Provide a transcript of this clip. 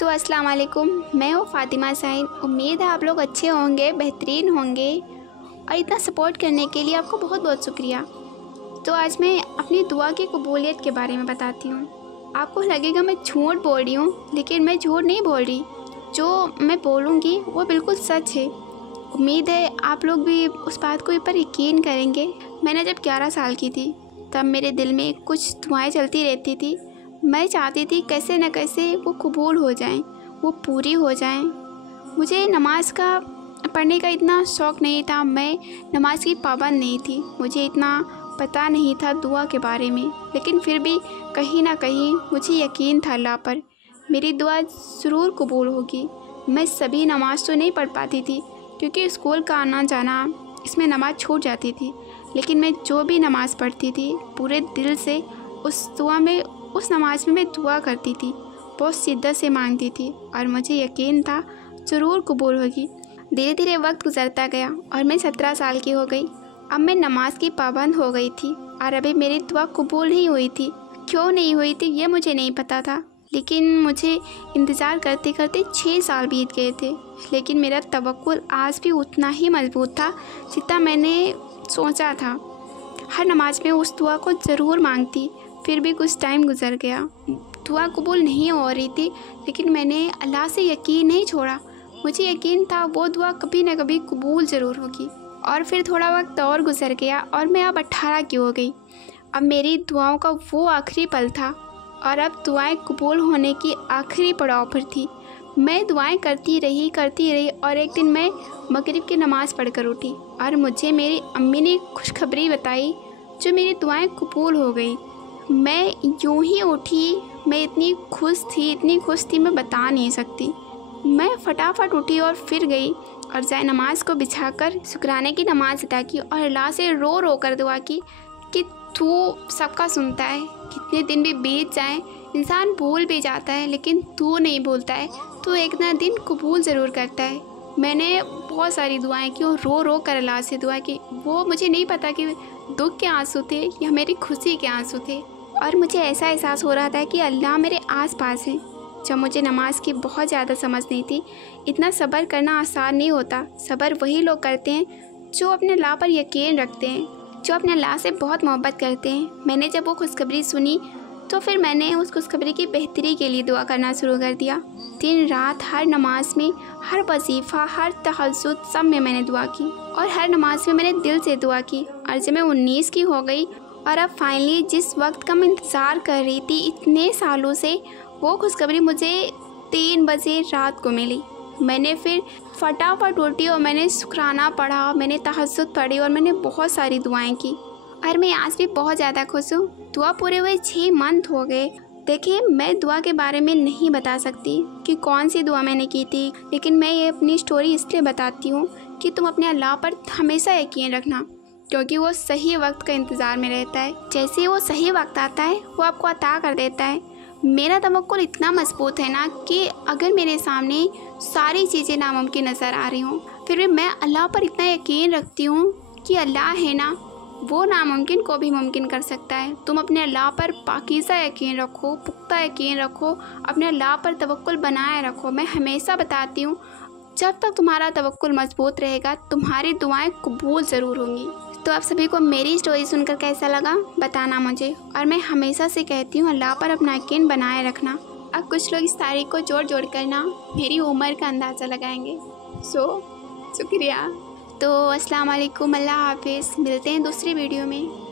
तो अस्सलाम वालेकुम, मैं हूँ फ़ातिमा साइन। उम्मीद है आप लोग अच्छे होंगे, बेहतरीन होंगे और इतना सपोर्ट करने के लिए आपको बहुत बहुत शुक्रिया। तो आज मैं अपनी दुआ की कबूलियत के बारे में बताती हूँ। आपको लगेगा मैं झूठ बोल रही हूँ, लेकिन मैं झूठ नहीं बोल रही। जो मैं बोलूँगी वो बिल्कुल सच है। उम्मीद है आप लोग भी उस बात को ऊपर यकीन करेंगे। मैंने जब 11 साल की थी तब मेरे दिल में कुछ दुआएं चलती रहती थी। मैं चाहती थी कैसे न कैसे वो कबूल हो जाएं, वो पूरी हो जाएं। मुझे नमाज का पढ़ने का इतना शौक़ नहीं था, मैं नमाज की पाबंद नहीं थी, मुझे इतना पता नहीं था दुआ के बारे में, लेकिन फिर भी कहीं ना कहीं मुझे यकीन था अल्लाह पर, मेरी दुआ ज़रूर कबूल होगी। मैं सभी नमाज तो नहीं पढ़ पाती थी क्योंकि स्कूल का आना जाना इसमें नमाज छूट जाती थी, लेकिन मैं जो भी नमाज़ पढ़ती थी पूरे दिल से उस नमाज में मैं दुआ करती थी, बहुत शिद्दत से मांगती थी और मुझे यकीन था ज़रूर कबूल होगी। धीरे धीरे वक्त गुजरता गया और मैं 17 साल की हो गई। अब मैं नमाज की पाबंद हो गई थी और अभी मेरी दुआ कबूल नहीं हुई थी। क्यों नहीं हुई थी ये मुझे नहीं पता था, लेकिन मुझे इंतज़ार करते करते 6 साल बीत गए थे। लेकिन मेरा तवक्कुल आज भी उतना ही मजबूत था जितना मैंने सोचा था। हर नमाज में उस दुआ को ज़रूर मांगती। फिर भी कुछ टाइम गुजर गया, दुआ कबूल नहीं हो रही थी, लेकिन मैंने अल्लाह से यकीन नहीं छोड़ा। मुझे यकीन था वो दुआ कभी ना कभी कबूल ज़रूर होगी। और फिर थोड़ा वक्त और गुजर गया और मैं अब 18 की हो गई। अब मेरी दुआओं का वो आखिरी पल था और अब दुआएं कबूल होने की आखिरी पड़ाव पर थी। मैं दुआएं करती रही और एक दिन मैं मगरिब की नमाज़ पढ़कर उठी और मुझे मेरी अम्मी ने खुशखबरी बताई, जो मेरी दुआएं कबूल हो गई। मैं यूं ही उठी, मैं इतनी खुश थी मैं बता नहीं सकती। मैं फटाफट उठी और फिर गई और जाए नमाज को बिछाकर शुक्राने की नमाज अदा की और अल्लाह से रो रो कर दुआ की कि तू सबका सुनता है। कितने दिन भी बीत जाएं, इंसान भूल भी जाता है, लेकिन तू नहीं भूलता है, तू एक ना दिन कबूल ज़रूर करता है। मैंने बहुत सारी दुआएं की और रो रो कर अल्लाह से दुआ की। वो मुझे नहीं पता कि दुख के आंसू थे या मेरी खुशी के आंसू थे, और मुझे ऐसा एहसास हो रहा था कि अल्लाह मेरे आसपास है। जब मुझे नमाज की बहुत ज़्यादा समझ नहीं थी, इतना सब्र करना आसान नहीं होता। सब्र वही लोग करते हैं जो अपने अल्लाह पर यकीन रखते हैं, जो अपने अल्लाह से बहुत मोहब्बत करते हैं। मैंने जब वो खुशखबरी सुनी तो फिर मैंने उस खुशखबरी की बेहतरी के लिए दुआ करना शुरू कर दिया। दिन रात हर नमाज में, हर वजीफ़ा, हर तहज्जुद, सब में मैंने दुआ की और हर नमाज में मैंने दिल से दुआ की। और जब मैं 19 की हो गई और अब फाइनली जिस वक्त का मैं इंतज़ार कर रही थी इतने सालों से, वो खुशखबरी मुझे 3 बजे रात को मिली। मैंने फिर फटाफट उठी और मैंने शुक्राना पढ़ा, मैंने तहज्जुद पढ़ी और मैंने बहुत सारी दुआएं की और मैं आज भी बहुत ज़्यादा खुश हूँ। दुआ पूरे हुए 6 मंथ हो गए। देखिए, मैं दुआ के बारे में नहीं बता सकती कि कौन सी दुआ मैंने की थी, लेकिन मैं ये अपनी स्टोरी इसलिए बताती हूँ कि तुम अपने अल्लाह पर हमेशा यकीन रखना, क्योंकि वो सही वक्त का इंतज़ार में रहता है। जैसे वो सही वक्त आता है वो आपको अता कर देता है। मेरा तवक्कुल इतना मजबूत है ना कि अगर मेरे सामने सारी चीज़ें नामुमकिन नज़र आ रही हों, फिर भी मैं अल्लाह पर इतना यकीन रखती हूँ कि अल्लाह है ना, वो नामुमकिन को भी मुमकिन कर सकता है। तुम अपने अल्लाह पर पाकीज़ा यकीन रखो, पुख्ता यकीन रखो, अपने अल्लाह पर तवक्कुल बनाए रखो। मैं हमेशा बताती हूँ, जब तक तुम्हारा तवक्कुल मजबूत रहेगा तुम्हारी दुआएं कबूल ज़रूर होंगी। तो आप सभी को मेरी स्टोरी सुनकर कैसा लगा बताना मुझे, और मैं हमेशा से कहती हूँ अल्लाह पर अपना यकीन बनाए रखना। अब कुछ लोग इस तारीख को जोड़ करना मेरी उम्र का अंदाज़ा लगाएंगे। शुक्रिया। तो अस्सलाम वालेकुम, अल्लाह हाफिज़। मिलते हैं दूसरी वीडियो में।